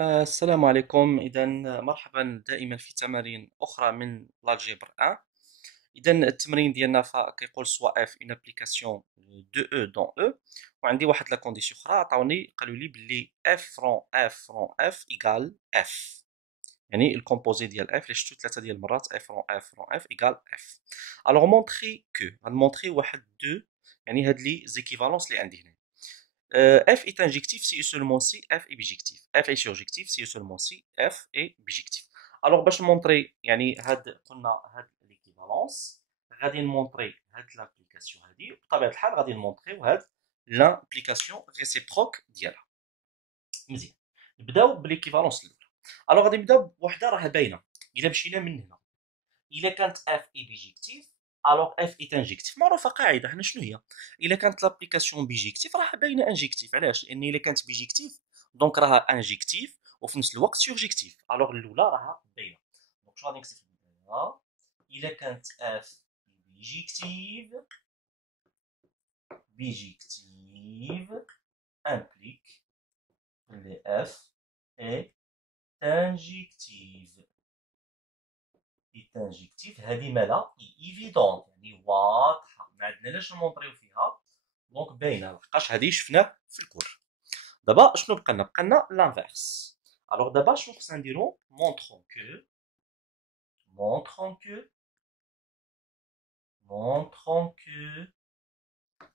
السلام عليكم. إذا مرحبا دائما في تمارين أخرى من l'algèbre 1. إذا التمرين ديالنا كيقول سوا اف اون ابليكاسيون دو او دون او، وعندي واحد لا كونديسيون أخرى عطاوني قالوا لي بلي اف ايكال اف، يعني الكومبوزي ديال اف اللي شفتو ثلاثة ديال المرات اف اف ايكال اف. الوغ مونطري غنمونطري واحد دو، يعني هاد لي زيكيفالونس اللي عندي هنا. F est injectif si et seulement si F est bijectif. F est surjectif si et seulement si F est bijectif. Alors باش نمونطري يعني قلنا هاد ليكيفالونس، غادي نمونطري هاد لابليكاسيون هادي، بطبيعة الحال غادي نمونطريو هاد لابليكاسيون ريسيبروك ديالها. مزيان، نبداو بليكيفالونس الاولى. الوغ غادي نبداو بوحده راها باينه، الا مشينا من هنا الا كانت اف اي بيجيكتيف الوغ اف اي انجيكتيف. معروفه قاعده هنا شنو هي؟ الا كانت لابليكاسيون بيجيكتيف راه باينه انجيكتيف. علاش؟ لان الا كانت بيجيكتيف دونك راها انجيكتيف وفي نفس الوقت سورجيكتيف. الوغ الاولى راها باينه. دونك شنو غادي نكتب هنا؟ الا كانت اف بيجيكتيف امبليك لي اف اي انجيكتيف. انجكتيف هذه مالا ايفيدونت، يعني واضحه، ما عندنا لاش نمونطريو فيها، دونك باينه لحقاش هذه شفنا في الكور. دابا شنو بقى لنا لانفيرس. الوغ دابا شنو خصنا نديرو؟ مونطرون كو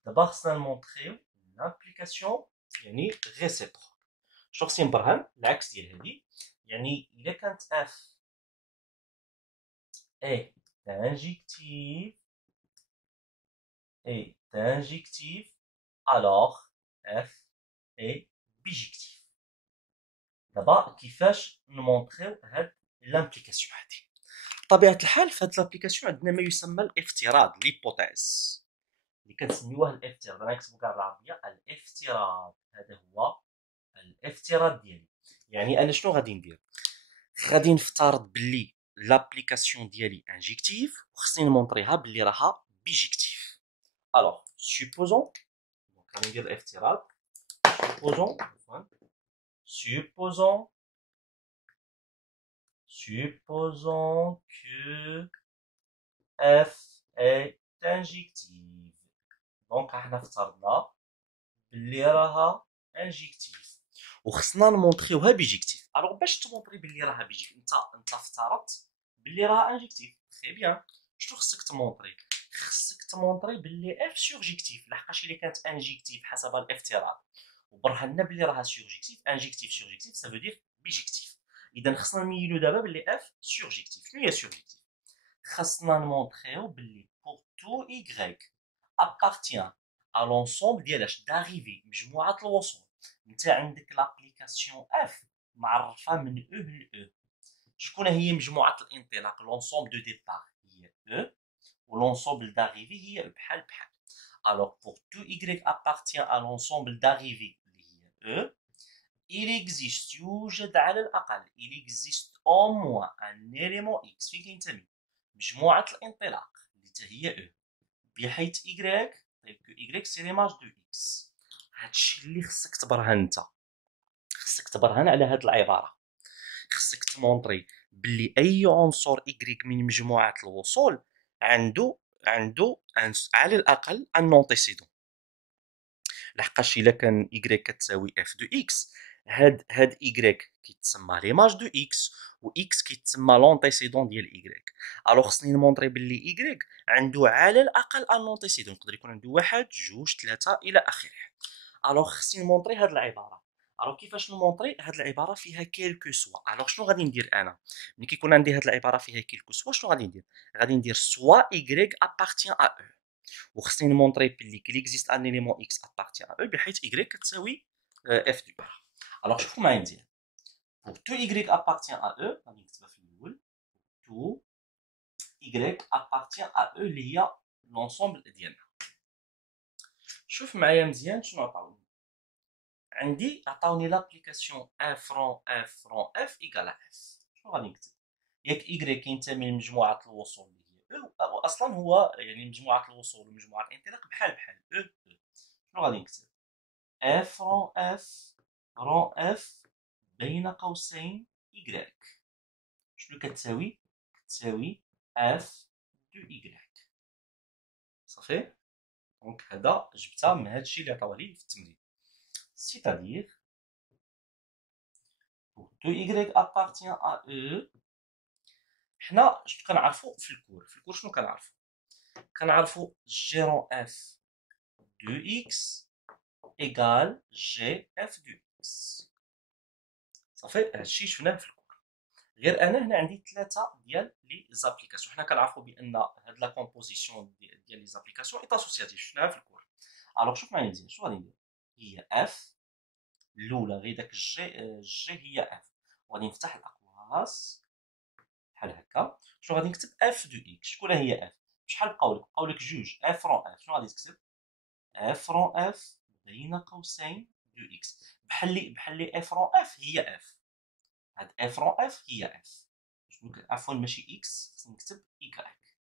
دابا خصنا نمونطريو لابليكاسيون يعني ريسيبروك. شنو خصني نبرهن؟ العكس ديال هذه، يعني الا كانت اف اي انجكتيف alors f est bijectif. دابا كيفاش نمونطريو هاد لامبليكاسيون هادي؟ بطبيعه الحال في هاد لابليكاسيون عندنا ما يسمى الافتراض، ليبوتيز، اللي كنسميوه الافتراض. انا نكتبو كاع بالعربيه الافتراض. هذا هو الافتراض ديالي. يعني انا شنو غادي ندير؟ غادي نفترض بلي لابليكاسيون ديالي انجيكتيف وخصني نمونطريها بلي راها بيجيكتيف. الوغ سوبوزون، غادي ندير الافتراض. supposons, supposons, supposons que F est injective. دونك حنا افترضنا بلي راها انجيكتيف وخصنا نمونطريوها بيجيكتيف. الوغ باش تمونطري بلي راها بيجيكتيف، انت افترضت بلي راها انجيكتيف، تري بيان. شنو خصك تمونطري؟ خصك تمونطري بلي اف سورجيكتيف، لحقاش الا كانت انجيكتيف حسب الافتراض وبرهنا بلي راها سورجيكتيف، انجيكتيف سورجيكتيف سافو دير بيجيكتيف. اذا خصنا نميلو دابا بلي اف سورجيكتيف. شنو هي سورجيكتيف؟ خاصنا نمونطريو بلي pour tout y appartient à l'ensemble ديال اش داريفي، مجموعه الوصول. انت عندك لابليكاسيون اف معرفه من او ل او. شكون هي مجموعه الانطلاق؟ لونسومبل دو ديبار هي او، ولونسومبل داريفي هي بحال بحال. Alors, pour tout y appartient à l'ensemble d'arrivée اللي هي E, il existe يوجد على الأقل il existe au moins un élément X فين كينتمي مجموعة الانطلاق اللي هي E بحيث Y طيب كو Y سي ليماج دو X. هادشي اللي خصك تبرهن انت، خصك تبرهن على هاد العبارة. خصك تمونطري بلي أي عنصر Y من مجموعة الوصول عنده على الأقل ان نونتيسيدون. لحقاش الا كان y كتساوي اف دو اكس، هاد y كيتسمى ليماج دو اكس، و اكس كيتسمى لونتيسيدون ديال y. الوغ خصني نمونطري بلي y عنده على الاقل ان لونتيسيدون، يقدر يكون عنده واحد جوج ثلاثه الى اخره. الوغ خصني نمونطري هاد العباره. الوغ كيفاش نمونطري هاد العباره فيها كيلكو سوا؟ الوغ شنو غادي ندير انا ملي كيكون عندي هاد العباره فيها كيلكو سوا؟ شنو غادي ندير؟ غادي ندير سوا y appartient à e، وخصني نمونطري بلي كي اكزيست ان اليمون اكس ابارتيان ا او بحيث y كتساوي اف دو ار. الوغ شوفوا معايا مزيان. pour tout y appartient à e غادي نكتبها في الاول، tout y appartient à e اللي هي لونسومبل ديالنا. شوف معايا مزيان شنو عطاوني. عطاوني لابليكاسيون اف فرون اف ايكال اف. شنو غادي نكتب؟ ياك y كينتمي لمجموعه الوصول اللي هي او، اصلا هو يعني مجموعه الوصول ومجموعه الانطلاق بحال بحال او. شنو غادي نكتب؟ اف رون اف بين قوسين إيكغيك. شنو كتساوي؟ كتساوي اف دو إيكغيك. صافي؟ دونك هذا جبتها من هادشي اللي عطاوه لي في التمرين. سيتادير pour 2y appartient à E. حنا شنو كنعرفو في الكور؟ في الكور شنو كنعرفو؟ كنعرفو جيرون اف دو اكس ايكال جي اف دو اكس. صافي، هادشي شفناه في الكور. غير انا هنا عندي ثلاثه ديال لي زابليكاسيون. حنا كنعرفو بان هاد لا كومبوزيسيون ديال لي زابليكاسيون ايت اسوسياتيف، شفناها في الكور. الوغ شوف معايا مزيان، شنو غادي ندير؟ هي اف الاولى غير داك جي هي اف، وغادي نفتح الاقواس بحال هكا. شنو غادي نكتب؟ اف دو اكس. شكون هي اف؟ شحال بقاو لك جوج اف فرون اف. شنو غادي تكتب؟ اف فرون اف بين قوسين دو اكس. بحال لي اف فرون اف هي اف. هاد اف فرون اف هي اف. عفوا ماشي اكس، خصني نكتب ايكغيك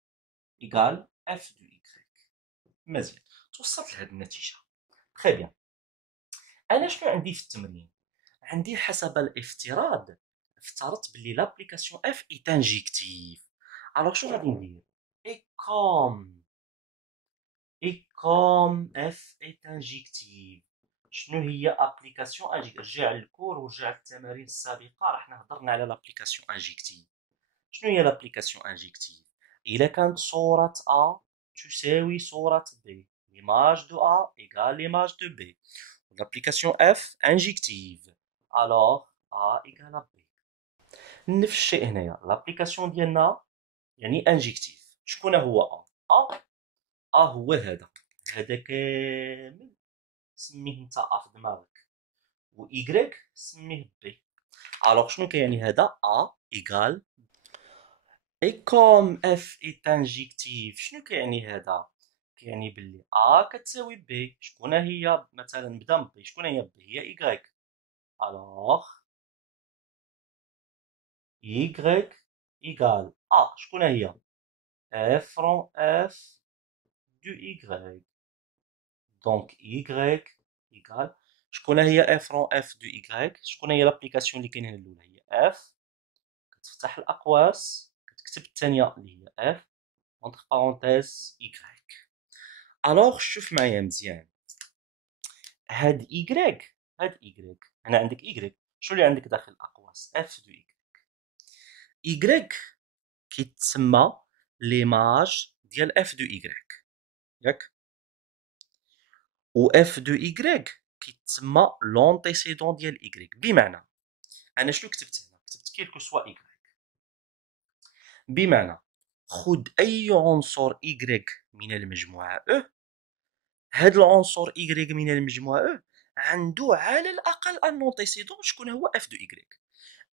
ايكال اف دو ايكغيك. مزيان، توصلت لهاد النتيجه. تري بيان. انا شنو عندي في التمرين؟ عندي حسب الافتراض افترضت بلي لابليكاسيون اف اي انجيكتيف. الوغ شنو غادي ندير؟ اي كوم اف اي انجيكتيف. شنو هي ابليكاسيون انجيكتيف؟ رجع للكور ورجع للتمارين السابقه، راه حنا هضرنا على لابليكاسيون انجيكتيف. شنو هي لابليكاسيون انجيكتيف؟ الا كانت صوره ا تساوي صوره ب، ليماج دو ا ايكال ليماج دو ب، لابليكاسيون اف انجيكتيف، الوغ ا ايكال ب. نفس الشيء هنايا، لابليكاسيون ديالنا يعني انجيكتيف. شكون هو ا؟ هو هذا كامل سميه انت ا في دماغك، و ايكغيك سميه بي. الوغ شنو كيعني هذا؟ ا ايكال اي كوم اف اي انجيكتيف. شنو كيعني هذا؟ كيعني بلي ا كتساوي بي. شكون هي؟ مثلا نبدا من بي. شكون هي بي؟ هي ايكغيك. الوغ ايكغيك ايكال ا. شكون هي؟ اف فرون اف دو ايكغيك. دونك ايكغيك ايكال شكون هي اف فرون اف دو ايكغيك؟ شكون هي لابليكاسيون اللي كاينه هنا الاولى؟ هي اف، كتفتح الاقواس كتكتب الثانيه اللي هي اف اونتر بارونتيز ايكغيك. الوغ شوف معايا مزيان، هاد ايكغيك هنا عندك ايكغيك. شنو اللي عندك داخل الاقواس؟ اف دو ايكغيك. ايكغيك كيتسمى ليماج ديال اف دو ايكغيك، ياك؟ و اف دو ايكغيك كيتسمى لونتيسيدون ديال ايكغيك. بمعنى انا شنو كتبت هنا؟ كتبت كيلكو سوا ايكغيك. بمعنى خد اي عنصر ايكغيك من المجموعه او، هاد العنصر ايكغيك من المجموعه او عنده على الاقل ان نونتيسيدون. شكون هو؟ اف دو ايكغيك.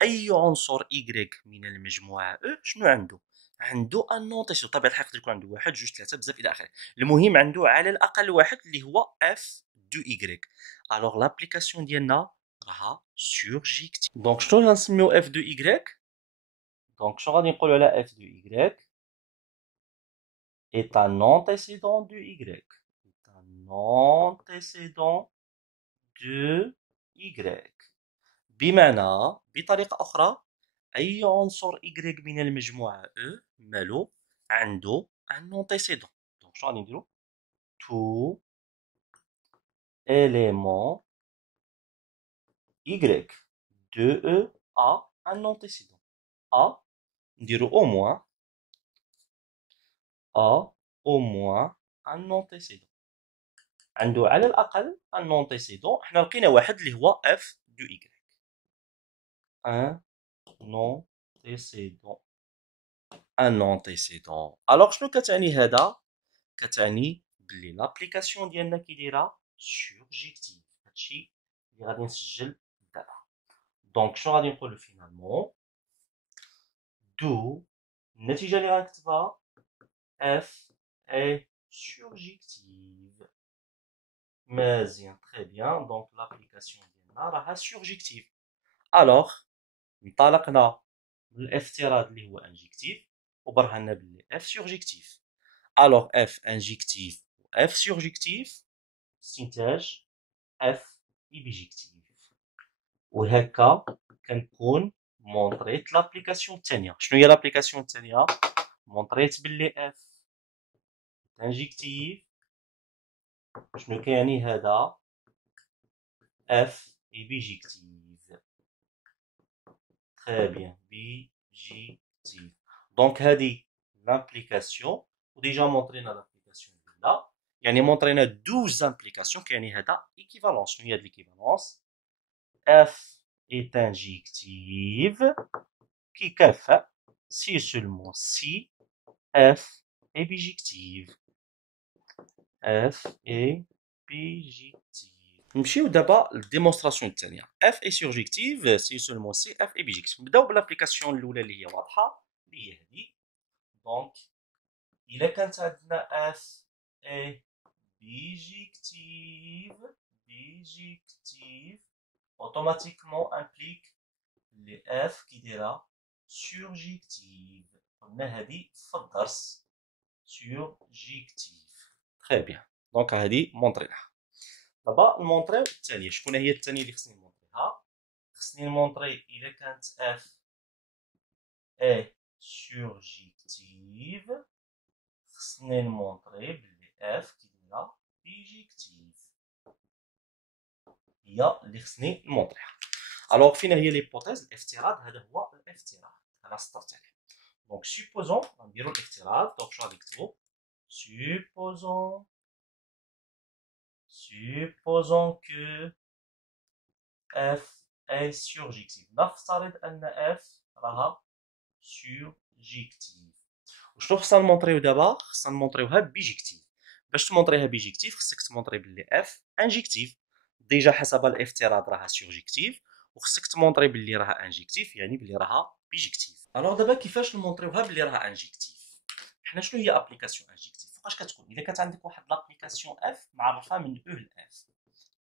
اي عنصر ايكغيك من المجموعه او شنو عنده ان نونتيسيدون. طبيعه الحال يقدر يكون عنده واحد جوج ثلاثه بزاف الى اخره. المهم عنده على الاقل واحد اللي هو اف دو ايكغيك. الوغ لابليكاسيون ديالنا راها سورجيكتيف. دونك شنو غنسميو اف دو ايكغيك؟ دونك شنو غادي نقولوا على اف دو ايكغيك؟ est un antécédent de y. est un antécédent de y. بمعنى بطريقة أخرى أي عنصر y من المجموعة E مالو عنده un antécédent. دونك شنو غادي نديرو؟ tout élément y de E a un antécédent. A نديرو au moins un antécédent. عنده على الاقل ان نونتيسيدون. حنا لقينا واحد اللي هو اف دو ايكغيك. ان نونتيسيدون الوغ شنو كتعني هذا؟ كتعني بلي لابليكاسيون ديالنا كي دايره سورجيكتيف. هادشي اللي غادي نسجل دابا. دونك شنو غادي نقولو فينالمون؟ دو النتيجه اللي غنكتبها اف اي سورجيكتيف. مزيان، تري بيان. دونك لابليكاسيون ديالنا راها سورجيكتيف. الوغ انطلقنا من الافتراض اللي هو انجيكتيف وبرهنا بلي اف سورجيكتيف. الوغ اف انجيكتيف و اف سورجيكتيف استنتاج اف ايبيجيكتيف. وهكا كنكون مونطريت لابليكاسيون الثانيه. شنو هي لابليكاسيون الثانيه؟ مونطريت باللي اف انجيكتيف. شنو كيعني هذا؟ اف اي بيجيكتيف. تري بيان، بيجيكتيف. دونك هذه لابليكاسيون، وديجا مونطرينا لابليكاسيون ديالها، يعني مونطرينا 12 امبليكاسيون. كيعني هذا ايكيفالونس. شنو هي هاد ليكيفالونس؟ اف est injective كيكافئ si seulement si f est bijective. f est bijective. نمشيو دابا للديمونستراسيون الثانيه. f est surjective si seulement si f est bijective. نبداو بالابليكاسيون الاولى اللي هي واضحه، اللي هي هذه. دونك الا كانت عندنا f est bijective automatiquement implique les f qui dira surjective. قلنا هذه في الدرس surjective. très bien. دونك هذه مونطريناها. دابا نمونطريو الثانيه. شكون هي الثانيه اللي خصني نمونطريها؟ خصني نمونطري الا كانت f est surjective، خصني نمونطري بلي f كي دايره bijective. هي اللي خصني نمونطريها. الوغ فين هي ليبوتيز؟ الافتراض. هذا هو الافتراض انا سطرت عليه. دونك سوبوزون غنديرو الافتراض. دونك شنو غادي نكتبو؟ supposons que f est surjective. نفترض ان f راها surjective. وشنو خصنا نمونطريو دابا؟ خصنا نمونطريوها بيجيكتيف. باش تمونطريها بيجيكتيف خصك تمونطري بلي f انجيكتيف. ديجا حسب الافتراض راها سورجيكتيف، وخصك تمونطري بلي راها انجيكتيف، يعني بلي راها بيجيكتيف. الوغ دابا كيفاش نمونطريوها بلي راها انجيكتيف؟ حنا شنو هي ابليكاسيون انجيكتيف؟ فوقاش كتكون؟ الا كانت عندك واحد لابليكاسيون اف معرفه من او ل اف،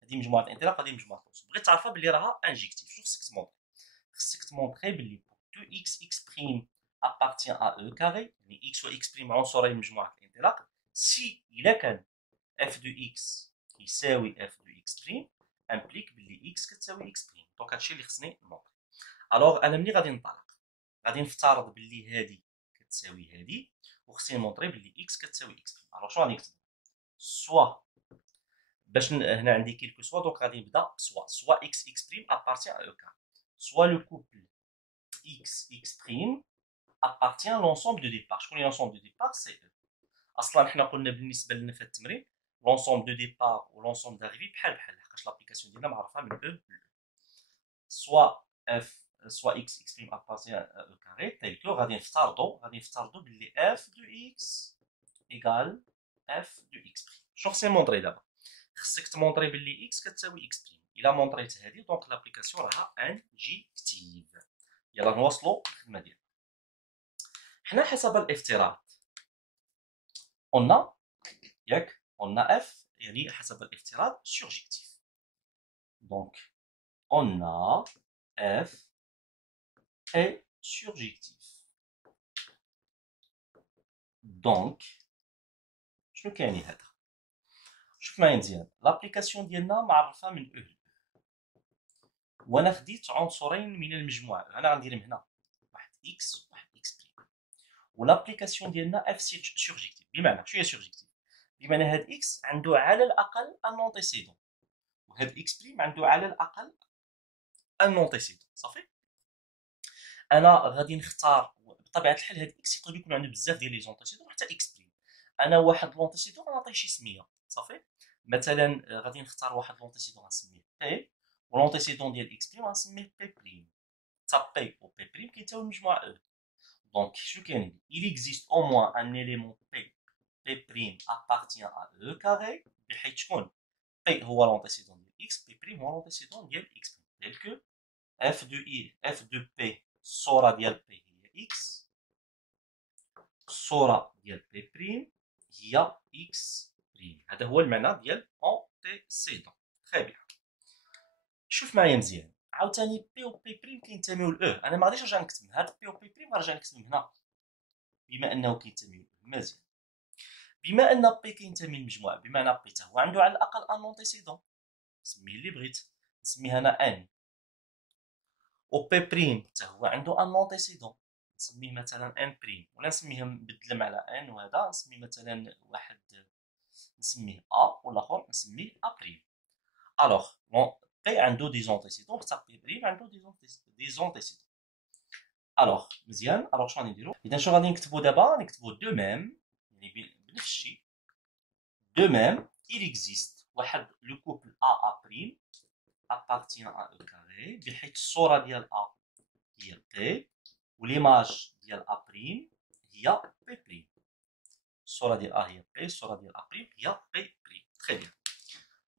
هذه مجموعه الانطلاق وهذه مجموعه الوصول، بغيت تعرفها بلي راها انجيكتيف، شنو خصك تمونطري؟ خصك تمونطري بلي 2x بريم appartient à e carré، يعني x و x بريم عنصرين مجموعه الانطلاق، سي الا كان f دو x يساوي f دو x بريم امبليك بلي x كتساوي x بريم. دونك هادشي اللي خصني نمونطري. الوغ انا ملي غادي ننطلق غادي نفترض بلي هادي كتساوي هادي، وخصني نمونطري بلي x كتساوي x بريم. الوغ شنو غادي نكتب؟ سوا باش هنا عندي كيلكو سوا، دونك غادي نبدا سوا x بريم appartient à e carré، سوا لو كوبل x بريم appartient l'ensemble de départ. شكون هي l'ensemble de départ؟ سي e. اصلا حنا قلنا بالنسبه لنا في التمرين l'ensemble de départ و l'ensemble d'arrivée بحال بحال، لحقاش لابليكاسيون ديالنا معرفه من e ل e. soit f soit x prime appartient à e carré tel que غادي نفترضوا باللي f de x égale f de x prime. شنو خصني نمونطري دابا؟ خصك تمونطري باللي x كتساوي x prime. الا مونطريت هذه دونك لابليكاسيون راها انجيكتيف. يلا نواصلوا الخدمه ديالنا. حنا حسب الافتراض قلنا ياك، قلنا f يعني حسب الافتراض surjectif. Donc on a f est surjectif. Donc شنو كيعني هذا؟ شوف معايا مزيان. لابليكاسيون ديالنا معرفه من او، وانا خديت عنصرين من المجموعه. انا غندير هنا واحد x وواحد x بريم، ولابليكاسيون ديالنا f surjectif. بمعنى شنو هي surjectif؟ بمعنى هاد x عنده على الاقل ان انتيسيدون، وهاد اكس بريم عنده على الاقل ان انتيسيدون. صافي. انا غادي نختار بطبيعه الحال هاد اكس يقدر يكون عنده بزاف ديال لي زونتيسيدون حتى اكس بريم. انا واحد لونتيسيدون غنعطيه شي سميه. صافي. مثلا غادي نختار واحد لونتيسيدون غنسميه بي، ولونتيسيدون ديال اكس بريم غنسميه بي بريم. تا بي و بي بريم كيتساوي المجموعه او. دونك شنو كاين؟ il existe au moins un élément p prime appartient à e carré، بحيث شكون P هو لونتيسيدون ديال x، P بريم هو لونتيسيدون ديال x بريم، tel que f de P الصورة ديال P هي x، الصورة ديال P بريم هي x بريم. هذا هو المعنى ديال انتيسيدون. تري بيان. شوف معايا مزيان، عاوتاني P و P بريم كينتميو ل E. أنا ما غاديش نرجع نكتب هاد P و P بريم، غنرجع نكتبهم هنا بما أنه كينتميو ل E. مزيان. بما أن P كينتمي للمجموعة، بمعنى P تا هو عنده على الأقل ان انتيسيدون، سميه اللي بغيت، نسميه انا ان. و بي بريم حتى هو عنده ان نونتيسيدون، نسميه مثلا ان بريم، ولا نسميه نبدلهم على ان، وهذا نسميه مثلا واحد نسميه ا والاخر نسميه ا بريم. الوغ بون بي عنده دي زونتيسيدون حتى بي بريم عنده دي زونتيسيدون. الوغ مزيان، الوغ شنو غادي نديرو؟ اذا شنو غادي نكتبو دابا؟ نكتبو دو ميم، يعني بنفس الشيء. دو ميم il existe واحد لو كوبل ا ا بريم appartient à E carré بحيث الصورة ديال A هي P وليماج ديال A بريم هي P بريم. الصورة ديال A هي P، الصورة ديال A بريم هي P بريم. تخي بيان.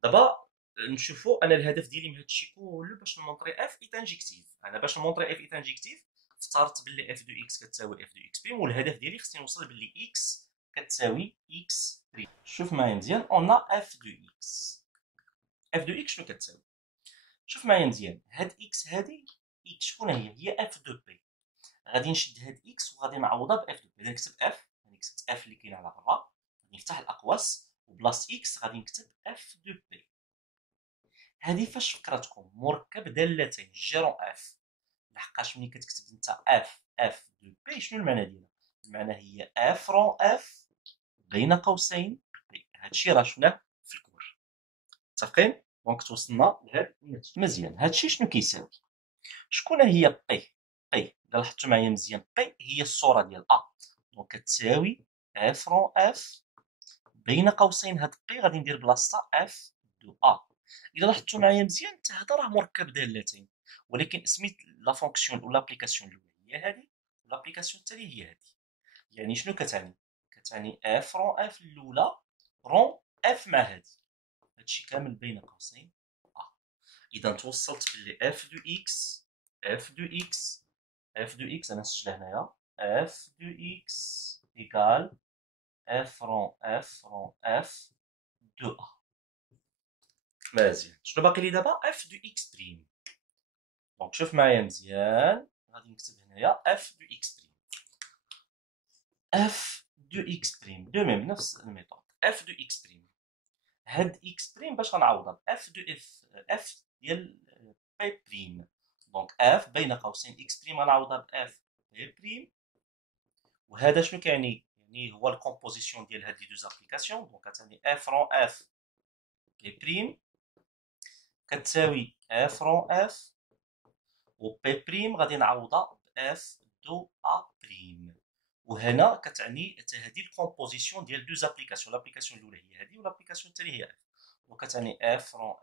دابا نشوفوا انا الهدف ديالي من هذا الشيء كله باش نمونطري اف اي انجيكتيف. انا باش نمونطري اف اي انجيكتيف اخترت باللي اف دو اكس كتساوي اف دو اكس بريم، والهدف ديالي خصني نوصل باللي اكس كتساوي اكس بريم. شوف معايا مزيان، اون اف دو اكس. اف دو اكس شنو كتساوي؟ شوف معايا مزيان، هاد اكس هادي اكس شكون هي؟ هي اف دو بي. غادي نشد هاد اكس وغادي نعوضها باف دو بي. اذا كتبت اف، يعني كتبت اف اللي كاينه على برا، غادي نفتح الاقواس وبلاص اكس غادي نكتب اف دو بي. هادي فاش فكرتكم مركب دالتين جيرون اف، لحقاش ملي كتكتب انت اف دو بي شنو المعنى ديالها؟ المعنى هي اف رون اف بين قوسين بي. هادشي راه شفناه في الكور. متفقين؟ دونك توصلنا لهاد النتيجه. مزيان، هادشي شنو كيساوي؟ شكون هي بي؟ بي الا لاحظتوا معايا مزيان، بي هي الصوره ديال ا، دونك كتساوي اف رون اف بين قوسين. هاد بي غادي ندير بلاصتها اف دو ا. الا لاحظتوا معايا مزيان حتى هذا راه مركب دالتين، ولكن سميت لا فونكسيون ولا لابليكاسيون الاولى هي هذه، والابليكاسيون الثانيه هي هذه. يعني شنو كتعني؟ كتعني اف رون اف الاولى رون اف مع هذه، هادشي كامل بين قوسين ا. اذا توصلت باللي اف دو اكس، اف دو اكس، اف دو اكس انا نسجلها هنايا، اف دو اكس ايكال اف رون اف دو ا. مزيان، شنو باقي لي دابا؟ اف دو اكس بريم. دونك شوف معايا مزيان، غادي نكتب هنايا اف دو اكس بريم. اف دو اكس بريم دو ميم نفس الميثود. اف دو اكس بريم، هاد اكس بريم باش غنعوضها باف دو اف ديال بي بريم. دونك اف بين قوسين اكس بريم غنعوضها باف بي بريم، وهذا شنو كيعني؟ يعني هو الكومبوزيسيون ديال هاد لي دوز ابليكاسيون. دونك كتعني اف رون اف بي بريم كتساوي اف رون اف، و بي بريم غادي نعوضها باف دو ا بريم. وهنا كتعني حتى هذه الكومبوزيسيون ديال دوز ابليكاسيون، لابليكاسيون الاولى هي هذه والابليكاسيون الثانيه هي اف. وكتعني اف رون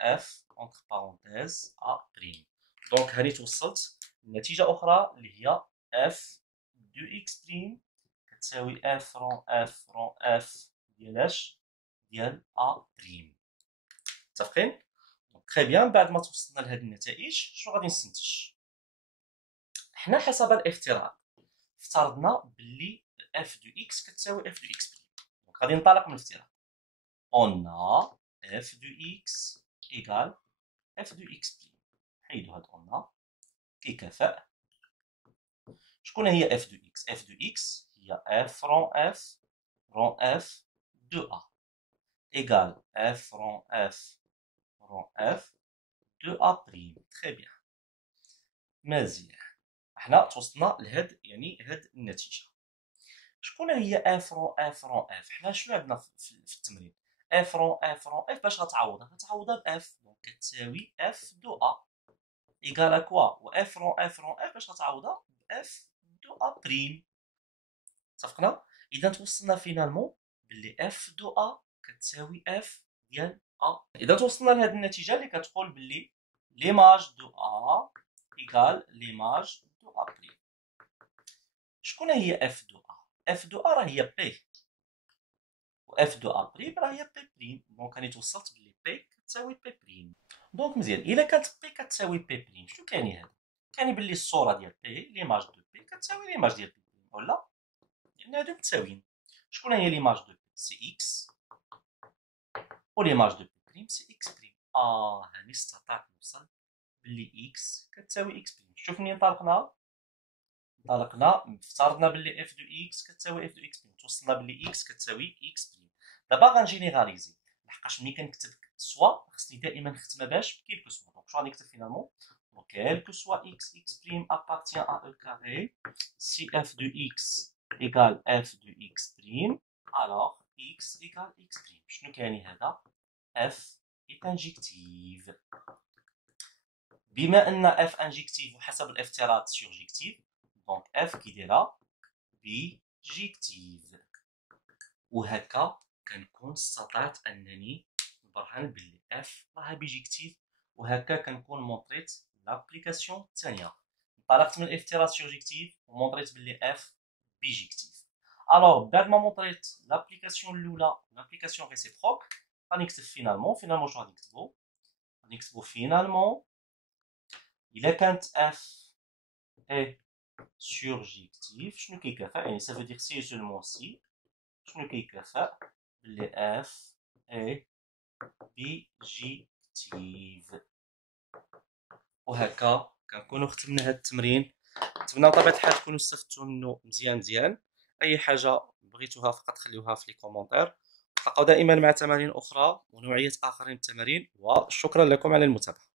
اف اونتر بارونتيز ا بريم. دونك هاني توصلت لنتيجه اخرى اللي هي اف دو اكس بريم كتساوي اف رون اف ديال اش؟ ديال ا بريم. متفقين؟ تري بيان. بعد ما توصلنا لهاد النتائج شنو غادي نستنتج؟ حنا حسب الافتراض افترضنا باللي اف دو اكس كتساوي اف دو اكس بريم. دونك غادي ننطلق من الافتراض. اون اف دو اكس ايكال اف دو اكس بريم. حيدو هاد اون كيكافئ. شكون هي اف دو اكس؟ اف دو اكس هي اف رون اف دو ا ايكال اف رون اف دو ا بريم. تري بيان. مزيان، حنا توصلنا لهاد يعني هاد النتيجه. شكون هي اف رون اف؟ حنا شنو عندنا في التمرين؟ اف رون اف باش غتعوضها؟ غتعوضها باف، دونك كتساوي اف دو ا ايكال كوا، و اف رون اف باش غتعوضها باف دو ا بريم. اتفقنا؟ اذا توصلنا فينالمون باللي اف دو ا كتساوي اف ديال ا. اذا توصلنا لهاد النتيجه اللي كتقول باللي ليماج دو ا ايكال ليماج دو ا بريم. شكون هي اف دو ا؟ اف دو ا راه هي بي، و اف دو ا بريم راه هي بي بريم. دونك راني توصلت بلي بي كتساوي بي بريم. دونك مزيان، الا كانت بي كتساوي بي بريم شنو كيعني هذا؟ كيعني بلي الصوره ديال بي ليماج دو بي كتساوي ليماج ديال بي بريم، ولا؟ لان هادو متساويين. شكون هي ليماج دو بي؟ سي اكس، و ليماج دو بي بريم سي اكس بريم. هاني استطعت نوصل بلي اكس كتساوي اكس بريم. شوف منين انطلقنا افترضنا باللي اف دو اكس كتساوي اف دو اكس بريم، توصلنا باللي اكس كتساوي اكس بريم. دابا غنجينيراليزي، لحقاش ملي كنكتب سوا خصني دائما نختمها باش بكيلكو سوا. دونك شنو غادي نكتب فينالمون؟ Donc, quel que soit x, x' appartient à E carré. Si f de x égale f de x', alors x égale x'. شنو كاين هذا؟ f est injective. بما ان f injective وحسب الافتراض surjective، دونك f كي دايره بيجيكتيف. وهكا كنكون استطعت انني نبرهن بلي f راها بيجيكتيف، وهكا كنكون مونطريت لابليكاسيون الثانيه. انطلقت من الافتراض سورجيكتيف ومونطريت بلي f بيجيكتيف. الوغ بعد ما مونطريت لابليكاسيون الاولى لابليكاسيون ريسيبروك، غادي نكتب فينالمون شنو غادي نكتبو؟ غادي نكتبو فينالمون الا كانت f اي سورجيكتيف شنو كيكافئ؟ يعني سافو دير سي سولمون سي شنو كيكافئ؟ بلي f اي بيجيكتيف. وهكا كنكونوا ختمنا هذا التمرين. نتمنى بطبيعه الحال تكونوا استفدتوا منه مزيان. اي حاجه بغيتوها فقط خليوها في لي كومونتير. تلقاو دائما مع تمارين اخرى ونوعيه اخرين من التمارين، وشكرا لكم على المتابعه.